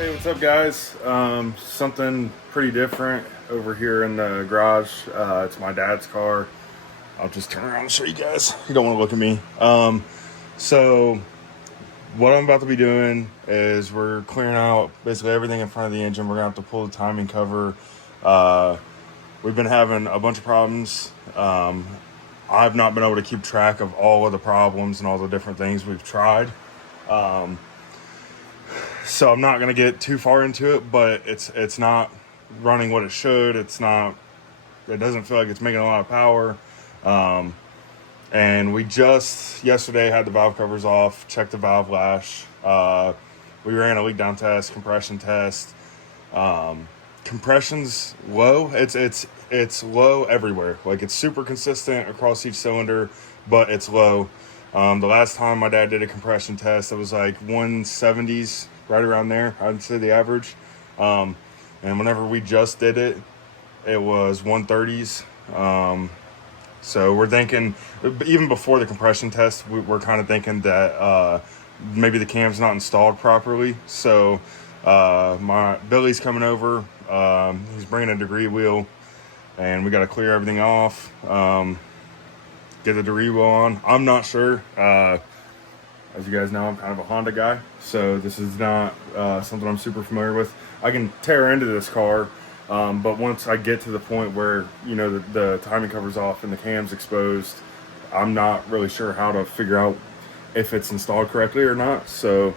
Hey, what's up, guys? Something pretty different over here in the garage. It's my dad's car. I'll just turn around and show you guys. You don't want to look at me. So what I'm about to be doing is we're clearing out basically everything in front of the engine. We're gonna have to pull the timing cover. We've been having a bunch of problems. I've not been able to keep track of all of the problems and all the different things we've tried. So I'm not going to get too far into it, but it's not running what it should. It doesn't feel like it's making a lot of power. And we just yesterday had the valve covers off, checked the valve lash. We ran a leak down test, compression test. Compression's low. It's low everywhere. Like, it's super consistent across each cylinder, but it's low. The last time my dad did a compression test, it was like 170s, right around there, I'd say the average. And whenever we just did it, it was 130s. So we're thinking, even before the compression test, we're kind of thinking that maybe the cam's not installed properly. So Billy's coming over. He's bringing a degree wheel, and we got to clear everything off. Get the degree wheel on. I'm not sure. As you guys know, I'm kind of a Honda guy, so this is not something I'm super familiar with. I can tear into this car, but once I get to the point where, you know, the timing cover's off and the cam's exposed, I'm not really sure how to figure out if it's installed correctly or not. So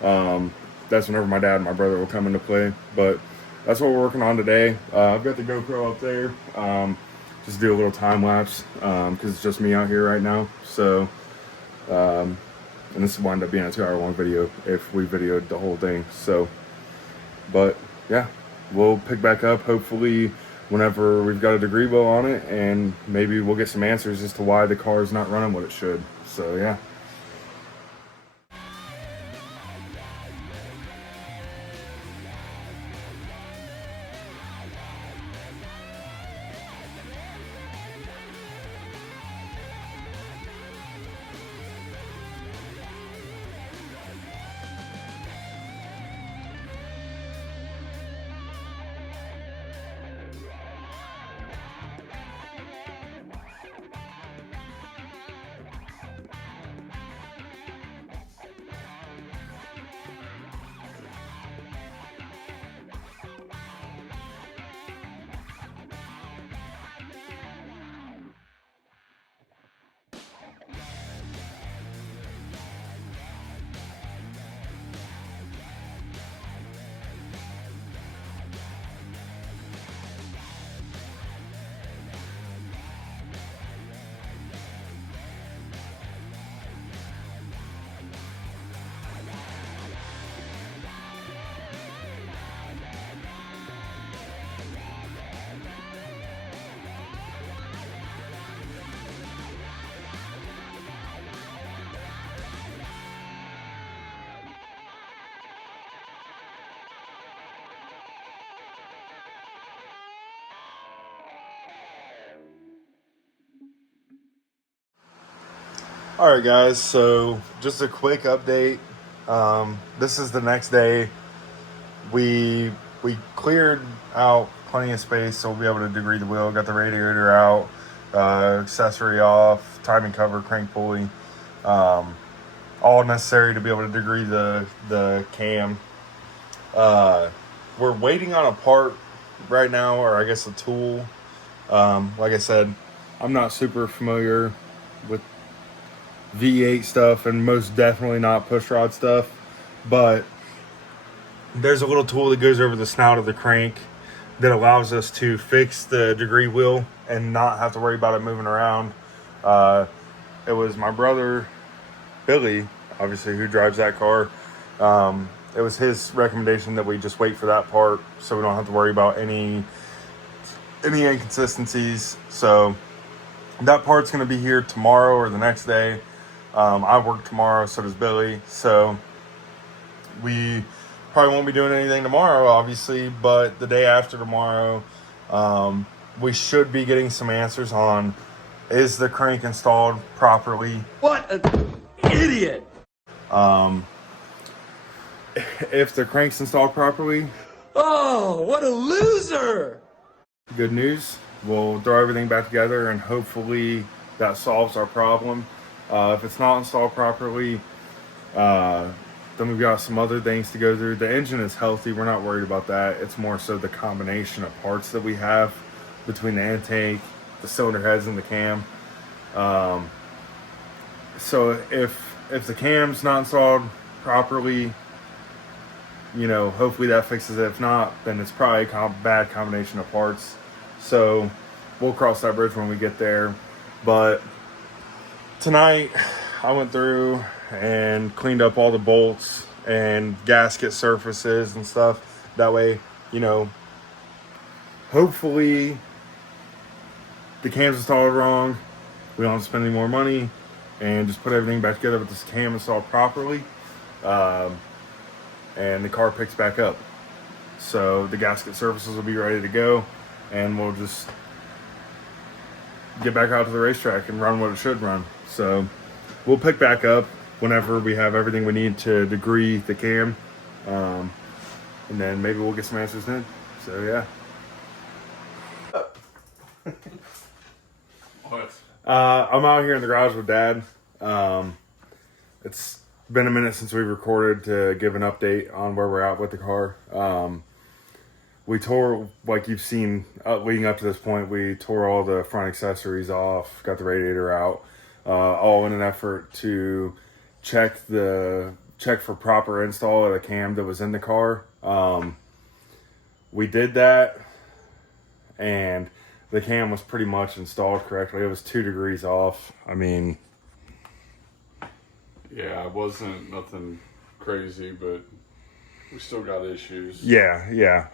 that's whenever my dad and my brother will come into play. But that's what we're working on today. I've got the GoPro up there. Just do a little time lapse because it's just me out here right now. So, and this will wind up being a 2-hour long video if we videoed the whole thing. So, but yeah, we'll pick back up hopefully whenever we've got a degree wheel on it, and maybe we'll get some answers as to why the car is not running what it should. So yeah. All right, guys, so just a quick update. This is the next day. We cleared out plenty of space, so we'll be able to degree the wheel. Got the radiator out, accessory off, timing cover, crank pulley, all necessary to be able to degree the cam. We're waiting on a part right now, or I guess a tool. Like I said, I'm not super familiar with V8 stuff, and most definitely not push rod stuff, but there's a little tool that goes over the snout of the crank that allows us to fix the degree wheel and not have to worry about it moving around. It was my brother Billy, obviously, who drives that car. It was his recommendation that we just wait for that part so we don't have to worry about any inconsistencies. So that part's going to be here tomorrow or the next day. I work tomorrow, so does Billy. So we probably won't be doing anything tomorrow, obviously, but the day after tomorrow, we should be getting some answers on, is the crank installed properly? What an idiot! if the crank's installed properly, Oh, what a loser! good news. We'll throw everything back together and hopefully that solves our problem. If it's not installed properly, then we've got some other things to go through. The engine is healthy. We're not worried about that. It's more so the combination of parts that we have between the intake, the cylinder heads, and the cam. So if the cam's not installed properly, you know, hopefully that fixes it. If not, then it's probably a bad combination of parts. So we'll cross that bridge when we get there. But tonight I went through and cleaned up all the bolts and gasket surfaces and stuff. That way, you know, hopefully the cam's installed wrong. We don't have to spend any more money and just put everything back together with this cam installed properly. And the car picks back up. So the gasket surfaces will be ready to go, and we'll just get back out to the racetrack and run what it should run. So we'll pick back up whenever we have everything we need to degree the cam. And then maybe we'll get some answers then. So yeah. I'm out here in the garage with Dad. It's been a minute since we recorded to give an update on where we're at with the car. We tore, like you've seen leading up to this point, we tore all the front accessories off, got the radiator out, all in an effort to check for proper install of the cam that was in the car. We did that, and the cam was pretty much installed correctly. It was 2 degrees off. I mean, yeah, it wasn't nothing crazy, but we still got issues. Yeah.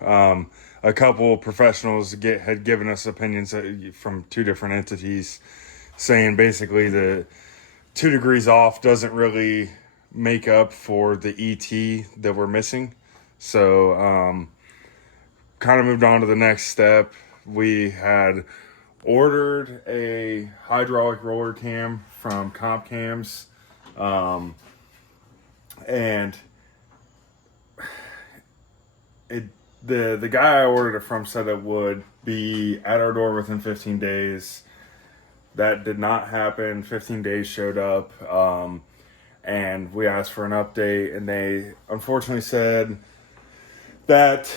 A couple professionals had given us opinions from 2 different entities saying basically the 2 degrees off doesn't really make up for the ET that we're missing. So kind of moved on to the next step. We had ordered a hydraulic roller cam from Comp Cams. And the guy I ordered it from said it would be at our door within 15 days. That did not happen. 15 days showed up, and we asked for an update, and they unfortunately said that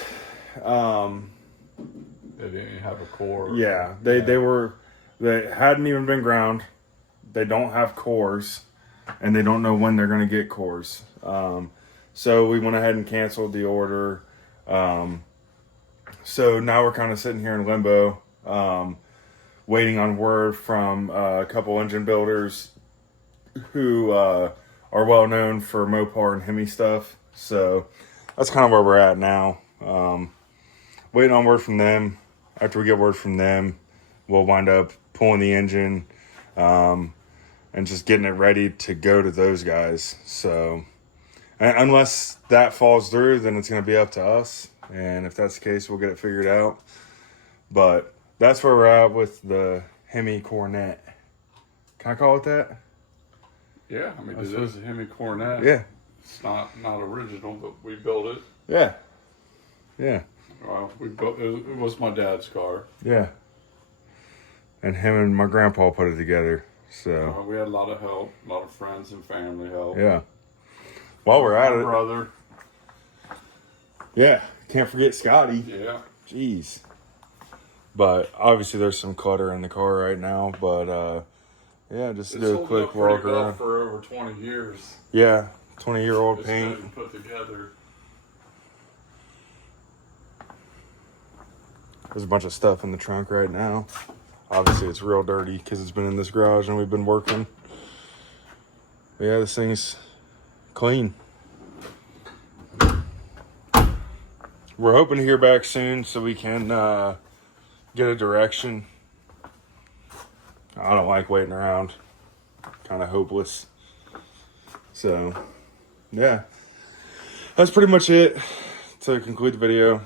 they didn't have a core. Yeah, they hadn't even been ground. They don't have cores, and they don't know when they're going to get cores. So we went ahead and canceled the order. So now we're kind of sitting here in limbo, waiting on word from a couple engine builders who are well known for Mopar and HEMI stuff. So that's kind of where we're at now. Waiting on word from them. After we get word from them, we'll wind up pulling the engine and just getting it ready to go to those guys. So unless that falls through, then it's going to be up to us. And if that's the case, we'll get it figured out. But that's where we're at with the HEMI Coronet. Can I call it that? Yeah, I mean, it is a HEMI Coronet. Yeah. It's not original, but we built it. Yeah. Yeah. Well, we built it was my dad's car. Yeah. And him and my grandpa put it together. So we had a lot of help, a lot of friends and family help. Yeah. While we're at it, brother. Yeah, can't forget Scotty. Yeah. Jeez. But obviously there's some clutter in the car right now. But yeah, just do a quick walk around. For over 20 years. Yeah, 20-year-old paint. It's put together. There's a bunch of stuff in the trunk right now. Obviously it's real dirty because it's been in this garage and we've been working. But yeah, this thing's clean. We're hoping to hear back soon so we can get a direction. I don't like waiting around. Kind of hopeless. So, yeah. That's pretty much it to conclude the video.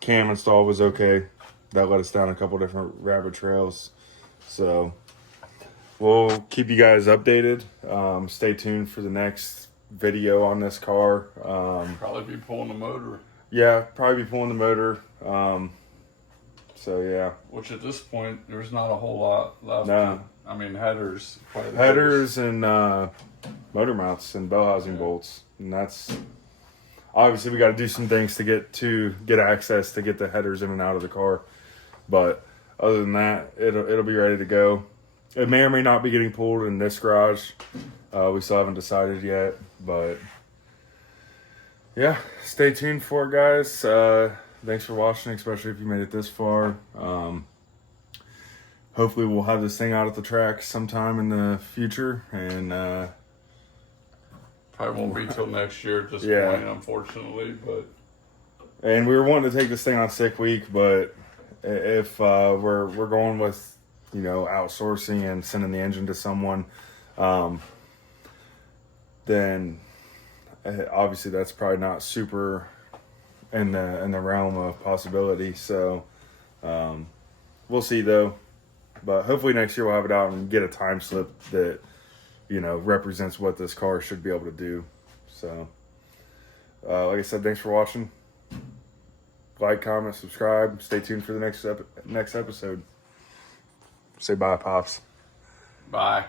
Cam install was okay. That led us down a couple different rabbit trails. So, we'll keep you guys updated. Stay tuned for the next video on this car. Probably be pulling the motor. Yeah, probably be pulling the motor. So yeah, Which at this point, there's not a whole lot left. No. I mean, headers. Probably the headers and motor mounts and bell housing bolts, and that's obviously we got to do some things to get access to get the headers in and out of the car. But other than that, it'll be ready to go. It may or may not be getting pulled in this garage. We still haven't decided yet, but yeah, stay tuned for it, guys. Thanks for watching, especially if you made it this far. Hopefully we'll have this thing out at the track sometime in the future, and Probably won't be till next year at this Yeah. point, unfortunately. But and we were wanting to take this thing on sick week, but if we're going with, outsourcing and sending the engine to someone, then obviously that's probably not super in the realm of possibility. So we'll see though. But hopefully next year we'll have it out and get a time slip that represents what this car should be able to do. So like I said, thanks for watching. Like, comment, subscribe. Stay tuned for the next episode. Say bye, Pops. bye.